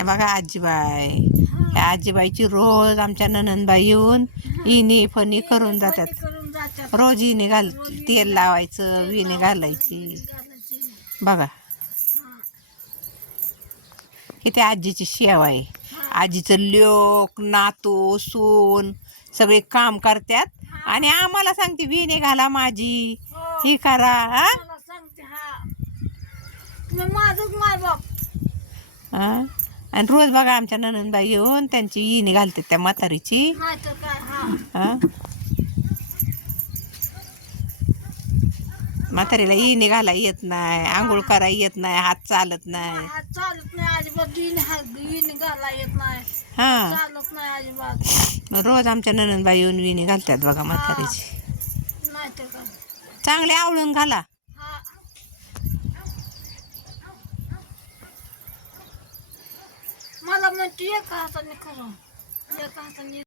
हे बघा आजीबाई. ह्या आजीबाईची रोज आमच्या ननंदबाई येऊन इनी फणी करून जातात. रोज इने घाल तेल लावायचं विणे घालायची. बघा. किती आजीची शेव आहे. आजीचं लोक नातू सून सगळे काम करतात आणि आम्हाला सांगते विणे घाला माझी. हो. करा. हा? माझंच माय बाप. हा? आणि रोज बघा आमच्या ननंदबाई येऊन त्यांची इणी घालते त्या म्हातारीची. हा म्हातारीला इणी घाला येत नाही आंघोळ करा येत नाही हात चालत नाही. चालत नाही हा रोज आमच्या ननंदबाई येऊन विणी घालतात बघा म्हातारीची. चांगले आवळून घाला हा मला म्हणते एका हाताने करून एका हाताने